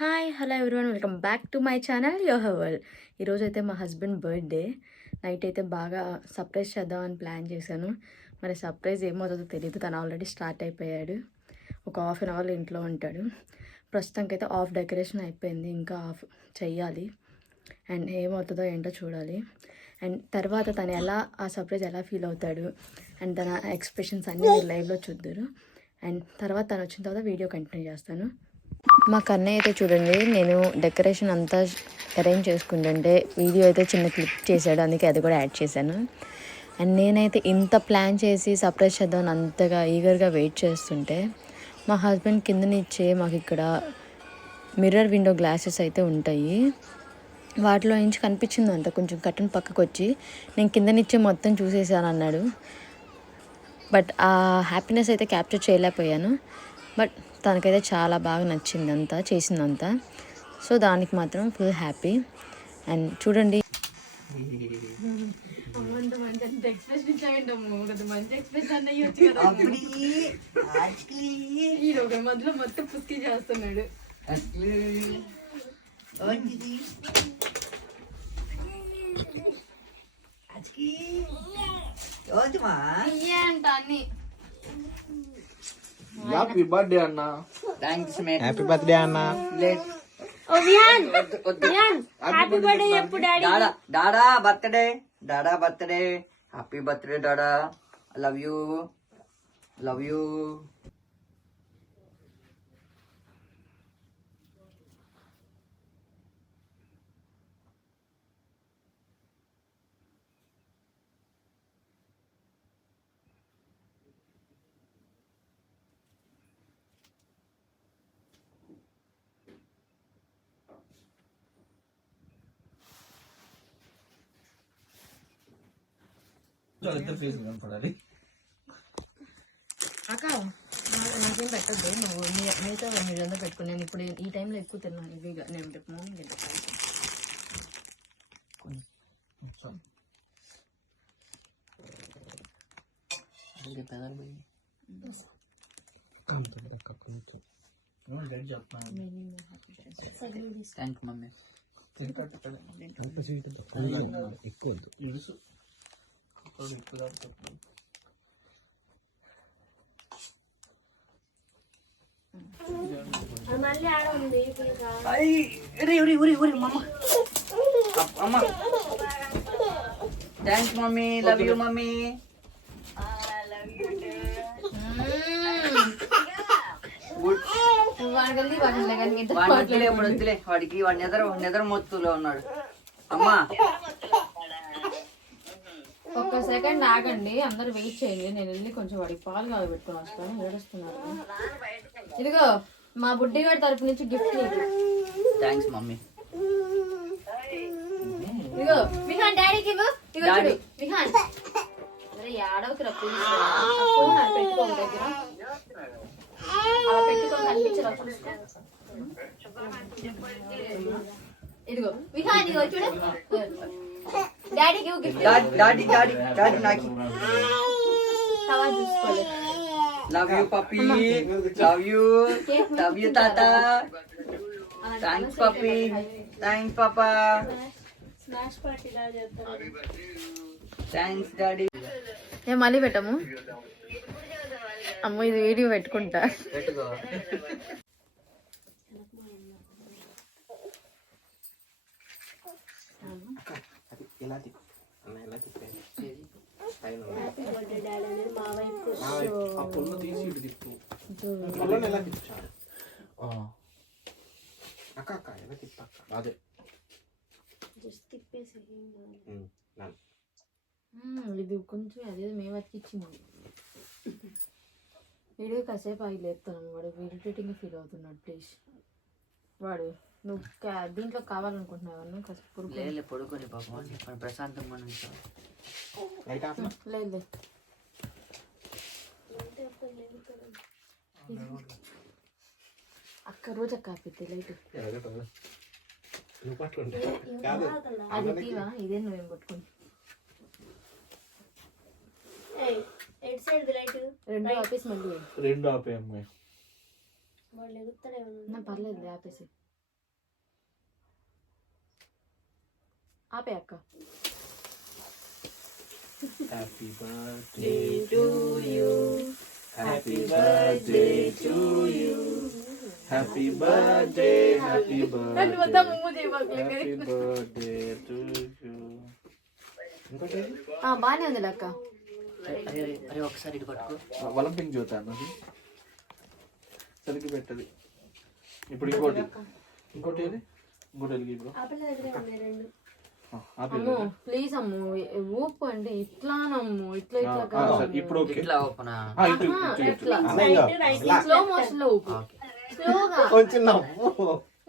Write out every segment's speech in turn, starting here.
Hi hello everyone, welcome back to my channel యోహర్ world. ఈరోజు అయితే మా హస్బెండ్ బర్త్డే. నైట్ అయితే బాగా సర్ప్రైజ్ చేద్దామని ప్లాన్ చేశాను. మరి సర్ప్రైజ్ ఏమవుతుందో తెలియదు. తను ఆల్రెడీ స్టార్ట్ అయిపోయాడు. ఒక హాఫ్ అన్ అవర్లో ఇంట్లో ఉంటాడు. ప్రస్తుతానికి అయితే హాఫ్ డెకరేషన్ అయిపోయింది, ఇంకా హాఫ్ చెయ్యాలి. అండ్ ఏమవుతుందో ఏంటో చూడాలి. అండ్ తర్వాత తను ఆ సర్ప్రైజ్ ఎలా ఫీల్ అవుతాడు అండ్ తన ఎక్స్ప్రెషన్స్ అన్నీ మీరు లైవ్లో చూద్దరు. అండ్ తర్వాత తను వచ్చిన తర్వాత వీడియో కంటిన్యూ చేస్తాను. మా కన్నయ్య అయితే చూడండి, నేను డెకరేషన్ అంతా అరేంజ్ చేసుకుంటుంటే వీడియో అయితే చిన్న క్లిప్ చేశాడు, అందుకే అది కూడా యాడ్ చేశాను. అండ్ నేనైతే ఇంత ప్లాన్ చేసి సర్ప్రైజ్ చేద్దామని అంతగా ఈగర్గా వెయిట్ చేస్తుంటే మా హస్బెండ్ కిందనిచ్చే మాకు ఇక్కడ మిర్రర్ విండో గ్లాసెస్ అయితే ఉంటాయి, వాటిలో నుంచి కనిపించింది అంత కొంచెం కట్టన్ పక్కకు వచ్చి నేను కిందనిచ్చే మొత్తం చూసేసాను అన్నాడు. బట్ ఆ హ్యాపీనెస్ అయితే క్యాప్చర్ చేయలేకపోయాను. బట్ తనకైతే చాలా బాగా నచ్చిందంతా, చేసిందంతా. సో దానికి మాత్రం ఫుల్ హ్యాపీ. అండ్ చూడండి, మధ్యలో మొత్తం పుస్కి చేస్తున్నాడు. అంట అన్ని హ్యాపీ బర్త్డే అన్న. థాంక్స్ హ్యాపీ బర్త్డే అన్న. ఓ విహాన్ హ్యాపీ బర్త్డే చెప్పు డాడీ. డాడా బర్త్డే, డాడా బర్త్డే, హ్యాపీ బర్త్డే డాడా, లవ్ యూ, లవ్ యూ. అక్క నాకేం పెట్టద్దు, నువ్వు మిగతా మీరంతా పెట్టుకుని. నేను ఇప్పుడు ఈ టైంలో ఎక్కువ తిన్నాను ఇవిగా. నేను రేపు మార్నింగ్ తింటాను. Thank mummy. మళ్ళీ ఆడ ఉంది అమ్మ thanks mummy, love you mummy. వద్దులే వాడికి, వాడి నెదర మొత్తులో ఉన్నాడు. అమ్మా ఒక్క సెకండ్ ఆగండి, అందరు వెయిట్ చేయండి. నేను వెళ్ళి కొంచెం వాడికి పాలు కాదు పెట్టుకుని వస్తాను. ఏడుస్తున్నారు. ఇదిగో మా బుడ్డిగాడి తరపు నుంచి గిఫ్ట్. Thanks mummy. ఇదిగో విహాన్ డాడీకి ఇవ్వు. ఇదిగో చూడు విహాన్. అరే ఏడవకురా ప్లీజ్. పెట్టుకో దగ్గర, అలా పెట్టుకో కనిపించరా. ఇదిగో విహాన్, ఇదిగో చూడు డాడీకి గిఫ్ట్. డాడీ డాడీ డాడీ నాకు తవా చూసుకోలేదు. Love you puppy, love you, love you తాత. థ్యాంక్స్ పప్పీ, థ్యాంక్స్ పాపా, స్మాష్ పార్టీ లా చేస్తారు. Thanks daddy. నేను మళ్ళీ పెట్టము. అమ్మో ఇది వీడియో పెట్టుకుంటా. పెట్టుకో. హ్యాపీ బర్త్డే డాడీ అనేది మా వైపు అదే జస్ట్ తిప్పేసి ఇది కొంచెం అదేదో మేము అతికిచ్చింది. వీడియో కాసేపు ఆగి లేపుతాను. వాడు ఇరిటేటింగ్గా ఫీల్ అవుతున్నాడు. ప్లీజ్ వాడు నువ్వు దీంట్లో కావాలనుకుంటున్నావు కాసేపు లేదు పడుకొని పాపం ప్రశాంతంగా లేదు. అక్క రోజు కాపితే లైట్ అది తీవా. ఇదే నువ్వేం పట్టుకుని ఎయిట్ సైడ్ లైట్ రెండు ఆపేసి మళ్ళీ రెండు ఆపే అమ్మాయి వాళ్ళు ఎగుతారేమో. పర్లేదు ఆపేసి. ఆపే అక్క. Happy birthday to you, happy birthday to you, happy birthday, happy birthday, happy birthday to you. ఇంకోటి బానే ఉంది అక్క. అరే అరే ఒకసారి ఇటు పట్టుకో. ఒలింపిక్ జ్యోతి అన్నది సరికి పెట్టది. ఇప్పుడు ఇంకోటి ఇంకోటి ఏది ఇంకోటి వెలిగి ఇప్పుడు ఆపిల్ దగ్గరే ఉన్నాయి రెండు. అమ్మో ప్లీజ్ అమ్ము ఊపు అంటే ఇట్లానమ్ము ఇట్లా ఇట్లా కాదు. ఇప్పుడు ఓకే. ఇట్లా ఓపెనా? ఇట్లా రైట్ స్లో మోషన్ లో ఊపు. స్లోగా కొంచెం నవ్వు.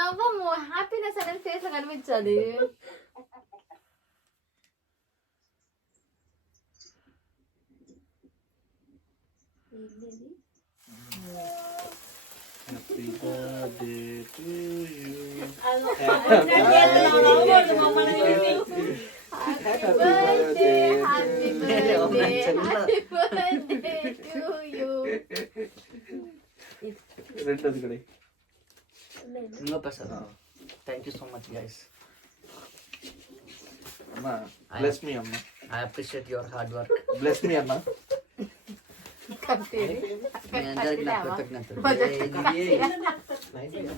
నవ్వము. హ్యాపీనెస్ అనేది ఫేస్ లో కనిపించాలి. ఏంటిది? హ్యాపీ బర్త్డే టు యూ, అదో. Happy birthday happy birthday to you. రెండోది ఇక్కడ ఇంకో Prasad. Thank you so much guys. అమ్మా బ్లెస్ మీ అమ్మ, I appreciate your hard work. Bless me అన్న. మీ అందరికీ నా కృతజ్ఞతలు.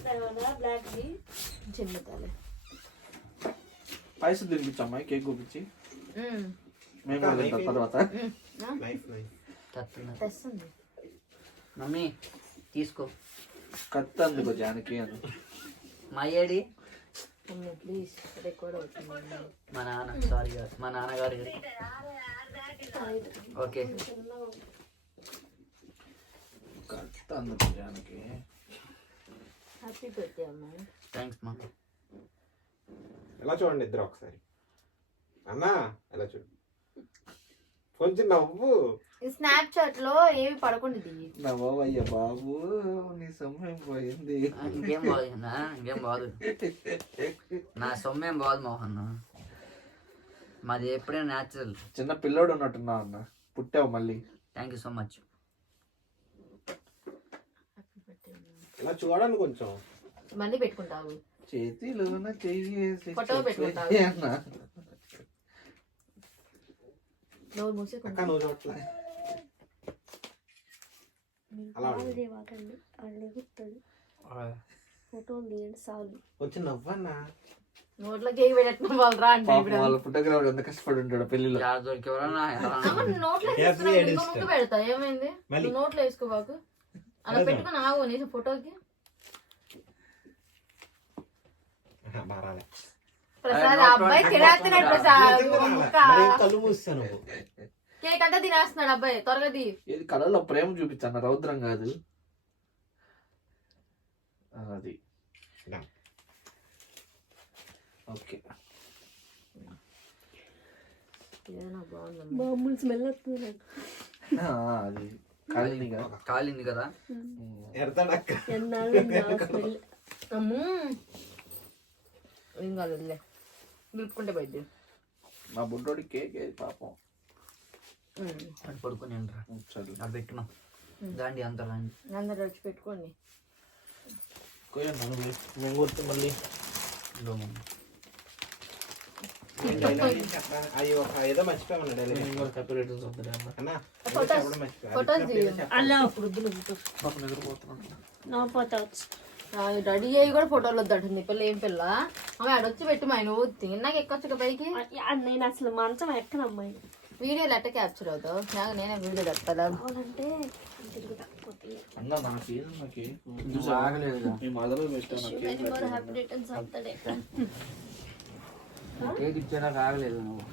తర్వాత బ్లాక్ ది చిన్నతాలే. పైసలు తినిపించమ్మా, కేక్ చూపించి మేము కూడా తింటాం తర్వాత. తత్తున్నా. తెస్తుంది. మమ్మీ తీసుకో. కత్తి అందుకో జానకి అని. మా ఏడి అమ్మో ప్లీజ్ రికార్డ్ అవుతుంది. మా నాన్న, సారీ గారు, మా నాన్నగారు. ఓకే కత్తి అందుకో జానకి. హ్యాపీ బర్త్డే అమ్మా. Thanks mummy. ఎలా చూడండి ఇద్దరు ఒకసారి. అన్నా ఎలా చూడు, కొంచెం నవ్వు. స్నాప్చాట్ లో ఏవి పడకుండా నవ్వయ్య బాబు, నీ సమయం పోయింది. ఇంకేం బాదు అన్న, ఇంకేం బాదు. నా సొమ్మేం బాదు మోహన్. మాది ఎప్పుడైనా న్యాచురల్. చిన్న పిల్లోడు ఉన్నట్టున్నావు అన్న, పుట్టావు మళ్ళీ. Thank you so much. ఇలా చూడండి కొంచెం. మళ్ళీ పెట్టుకుంటావు. చేతిలోన చెయ్యేసి ఫోటో పెట్టుకుంటావు. చెయ్యి అన్న. నోరు మూసే అక్క నువ్వు చూడట్లే. అలా ఉండు. ఆవిడే వాకండి వాళ్ళు ఎగుతాడు. ఫోటో తీయండి చాలు. కొంచెం నవ్వన్నా. నోట్లో కేక్ పెట్టడం వాళ్ళు రా అంటే పాపం వాళ్ళ ఫోటోగ్రాఫర్ ఎంత కష్టపడి ఉంటాడు పెళ్లిలో. యాడ దొరికేవరా నోట్లో వేసుకున్నావు, పెడతా ఏమైంది. నువ్వు నోట్లో వేసుకోబాకు. అలా పెట్టుకుని ఆగు నీ ఫోటోకి. మారాలి. ప్రసాద్ ఆ అబ్బాయి తినేస్తున్నాడు. ప్రసాద్ కళ్ళు మూస్తాను. కేక్ అంతా తినేస్తున్నాడు అబ్బాయి. త్వరగా తీ. ఇది కళలో ప్రేమ చూపించన్న, రౌద్రం కాదు అది. ఓకే మామూలు స్మెల్ వస్తుంది నాకు. అది కాలినిగా కాలింది కదా. ఎడతాడక్క. ఎన్నాళ్ళు స్మెల్. అమ్మూ ఏం కాదులే, నిలుపుకుంటే బయట. మా బుడ్డోడి కేక్ ఏది పాపం. అటు పడుకుని రా. సరే అది పెట్టుమా. దాండి అంత రాండి. అందరు వచ్చి పెట్టుకోండి. మేము కొడితే మళ్ళీ ఇదిగో మమ్మీ. అయ్యో ఒక ఏదో మర్చిపోయామన్నా డైలాగ్. మేము కూడా సెపరేటర్స్ వద్దులే అన్న. అన్నా ఫొటోస్ అలా పాపం నిద్రపోతున్నాను. నా పోతావు. రెడీ అయ్యి కూడా ఫోటోలు వద్దంటుంది పిల్ల. ఏం పిల్ల ఆమె ఆడొచ్చి పెట్టి మా నువ్వు తిన్నాక ఎక్కొచ్చు పైకి. నేను అసలు మంచం ఎక్కను అమ్మాయి. వీడియోలు ఎట్ట క్యాప్చర్ అవుతావు? నాకు నేనే వీడియో చెప్తాను. అవునంటే తిరుగుతా పోతుంది. అన్న నాకేం నాకేం నువ్వు ఆగలేదుగా. మీ మదర్ పెట్టాను cake happy returns of the day. Cake ఇచ్చేదాకా ఆగలేదు నువ్వు.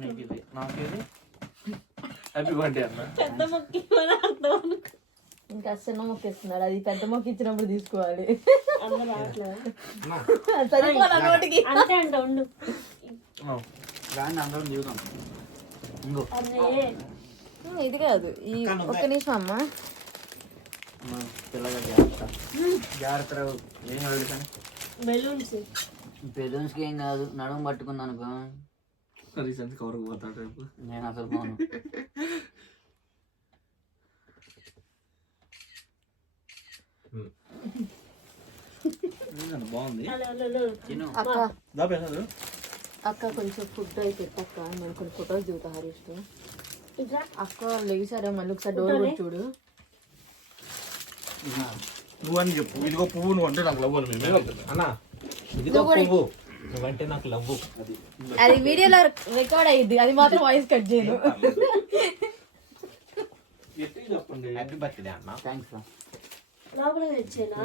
నీకు ఇది నాకేది హ్యాపీ బర్త్డే అన్న. పెద్ద మొక్కి అర్థం. ఇంకా చిన్న మొక్క ఇస్తున్నాడు. అది పెద్ద మొక్క ఇచ్చినప్పుడు తీసుకోవాలి. అందరూ రావట్లేదు. సరిపోవాలి నోటికి. అంతే అంట ఉండు. దాన్ని అందరం దిగుతాం. ఇంకో అన్నయ్యే ఇది కాదు ఈ ఒక్క నిమిషం అమ్మ. పిల్లగా జాగ్రత్త. జాగ్రత్త. ఏం కాదు కానీ బెలూన్స్. పెదన్స్కి ఏం కాదు. నడుము పట్టుకుంది అనుకో రీసెంట్ కవర్కి పోతాడు రేపు. నేను అసలు పోను. బాగుంది తిను. అక్క దాపేసాడు. అక్క కొంచెం ఫుడ్ అయితే పెట్టక్క, నేను కొన్ని ఫొటోస్ దిగుతా హరీష్తో. ఇట్లా అక్క లేచారా మళ్ళీ ఒకసారి డోర్ కూడా చూడు. నువ్వు అని చెప్పు, ఇదిగో పువ్వు నువ్వు అంటే నాకు లవ్ అని అన్న ఇదిగో పువ్వు నువ్వంటే నాకు లవ్వు. అది వీడియోలో రికార్డ్ అయ్యింది, అది మాత్రం వాయిస్ కట్ చేయను. చెప్పండి. హ్యాపీ బర్త్డే అన్న. థ్యాంక్స్ రా. లోపల తెచ్చేనా